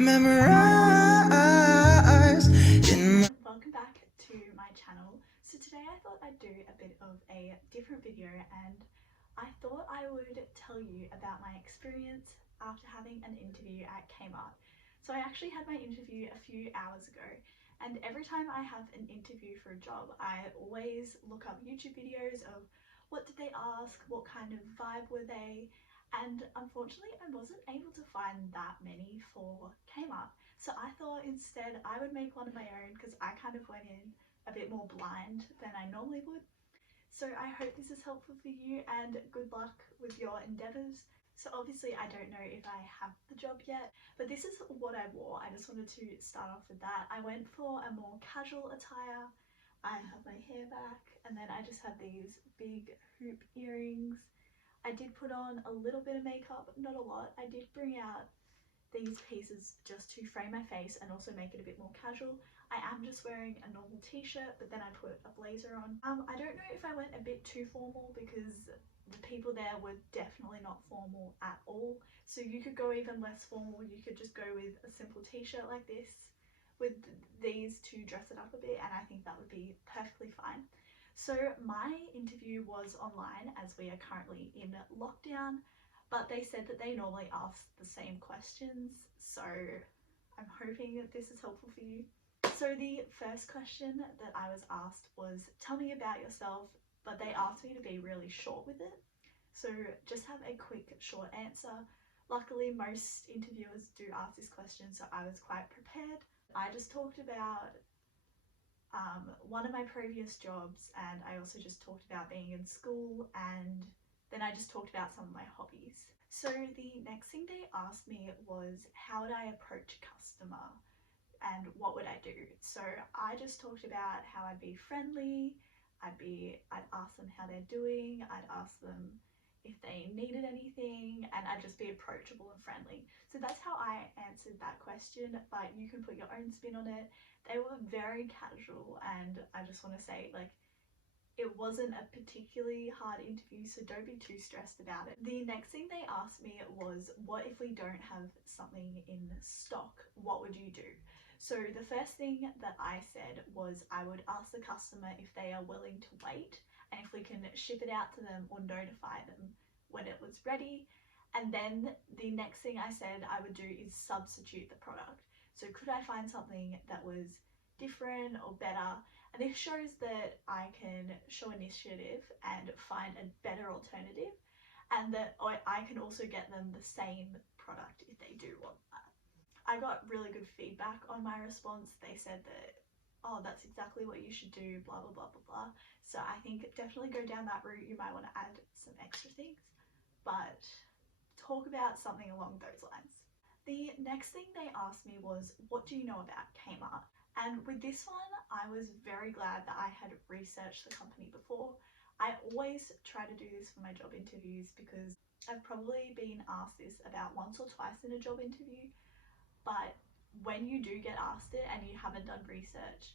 memorized in my... Welcome back to my channel. So today I thought I'd do a bit of a different video, and I thought I would tell you about my experience after having an interview at Kmart. So I actually had my interview a few hours ago, and every time I have an interview for a job, I always look up YouTube videos of what did they ask, what kind of vibe were they, and unfortunately I wasn't able to find that many for Kmart. So I thought instead I would make one of my own because I kind of went in a bit more blind than I normally would. So I hope this is helpful for you, and good luck with your endeavours. So obviously I don't know if I have the job yet, but this is what I wore. I just wanted to start off with that. I went for a more casual attire. I have my hair back, and then I just had these big hoop earrings. I did put on a little bit of makeup, not a lot. I did bring out these pieces just to frame my face and also make it a bit more casual. I am just wearing a normal t-shirt, but then I put a blazer on. I don't know if I went a bit too formal because the people there were definitely not formal at all. So you could go even less formal. You could just go with a simple t-shirt like this with these to dress it up a bit, and I think that would be perfectly fine. So my interview was online as we are currently in lockdown, but they said that they normally ask the same questions, so I'm hoping that this is helpful for you. So the first question that I was asked was, tell me about yourself, but they asked me to be really short with it. So just have a quick short answer. Luckily most interviewers do ask this question, so I was quite prepared. I just talked about one of my previous jobs, and I also just talked about being in school, and then I just talked about some of my hobbies. So the next thing they asked me was, how would I approach a customer and what would I do? So I just talked about how I'd be friendly, I'd ask them how they're doing, I'd ask them if they needed anything, and I'd just be approachable and friendly. So that's how I answered that question, but you can put your own spin on it. They were very casual, and I just want to say, like, it wasn't a particularly hard interview, so don't be too stressed about it. The next thing they asked me was, what if we don't have something in stock? What would you do? So the first thing that I said was I would ask the customer if they are willing to wait and if we can ship it out to them or notify them when it was ready. And then the next thing I said I would do is substitute the product. So could I find something that was different or better? And this shows that I can show initiative and find a better alternative, and that I can also get them the same product if they do want that. I got really good feedback on my response. They said that, oh, that's exactly what you should do, blah, blah, blah, blah, blah. So I think definitely go down that route. You might want to add some extra things, but talk about something along those lines. The next thing they asked me was, what do you know about Kmart? And with this one, I was very glad that I had researched the company before. I always try to do this for my job interviews because I've probably been asked this about once or twice in a job interview, but when you do get asked it and you haven't done research,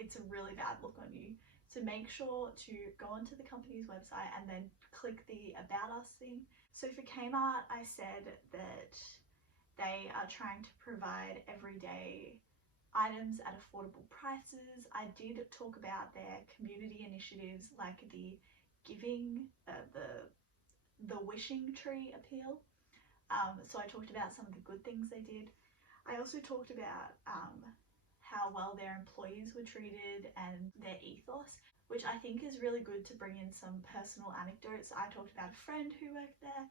it's a really bad look on you. So make sure to go onto the company's website and then click the About Us thing. So for Kmart, I said that they are trying to provide everyday items at affordable prices. I did talk about their community initiatives like the giving, the wishing tree appeal. So I talked about some of the good things they did. I also talked about how well their employees were treated and their ethos, which I think is really good to bring in some personal anecdotes. I talked about a friend who worked there,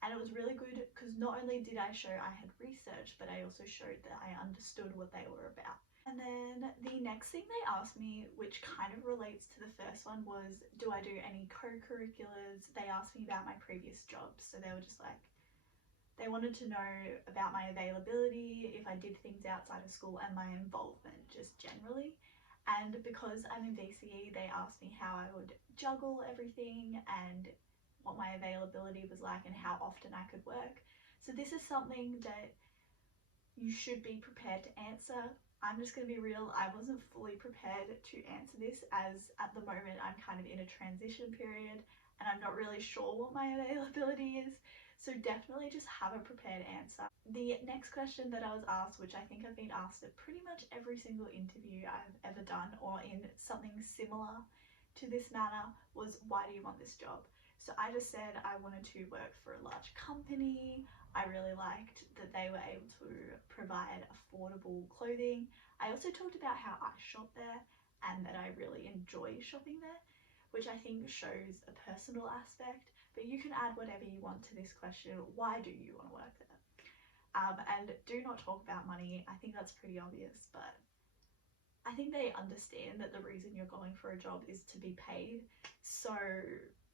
and it was really good because not only did I show I had research, but I also showed that I understood what they were about. And then the next thing they asked me, which kind of relates to the first one, was, do I do any co-curriculars? They asked me about my previous jobs, so they were just like, they wanted to know about my availability, if I did things outside of school, and my involvement just generally. And because I'm in VCE, they asked me how I would juggle everything and what my availability was like and how often I could work. So this is something that you should be prepared to answer. I'm just going to be real, I wasn't fully prepared to answer this, as at the moment I'm kind of in a transition period and I'm not really sure what my availability is. So definitely just have a prepared answer. The next question that I was asked, which I think I've been asked at pretty much every single interview I've ever done or in something similar to this manner, was why do you want this job? So I just said I wanted to work for a large company. I really liked that they were able to provide affordable clothing. I also talked about how I shop there and that I really enjoy shopping there, which I think shows a personal aspect. But you can add whatever you want to this question. Why do you want to work there? And do not talk about money. I think that's pretty obvious, but I think they understand that the reason you're going for a job is to be paid. So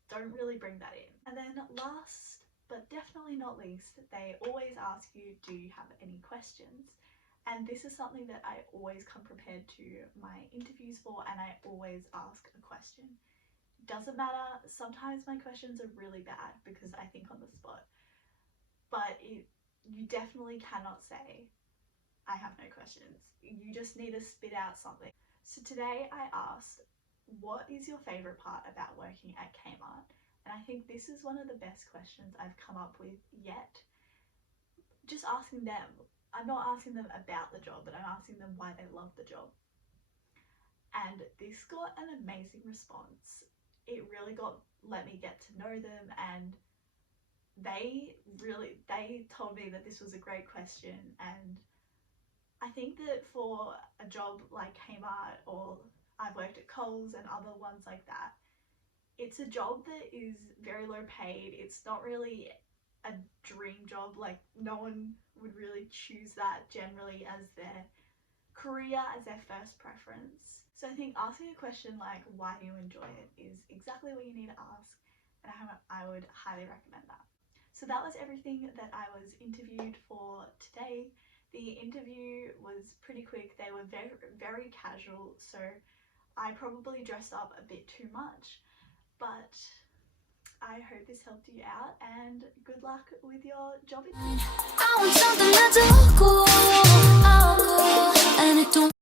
don't really bring that in. And then last but definitely not least, they always ask you, do you have any questions? And this is something that I always come prepared to my interviews for, and I always ask a question. Doesn't matter, sometimes my questions are really bad because I think on the spot, but you definitely cannot say I have no questions. You just need to spit out something. So today I asked, what is your favourite part about working at Kmart? And I think this is one of the best questions I've come up with yet. Just asking them. I'm not asking them about the job, but I'm asking them why they love the job. And this got an amazing response. It really let me get to know them, and they told me that this was a great question. And I think that for a job like Kmart, or I've worked at Coles and other ones like that, it's a job that is very low paid. It's not really a dream job. Like, no one would really choose that generally as their career, as their first preference. So I think asking a question like, why do you enjoy it, is exactly what you need to ask, and I would highly recommend that. So that was everything that I was interviewed for today. The interview was pretty quick. They were very, very casual, so I probably dressed up a bit too much, but I hope this helped you out, and good luck with your job interview.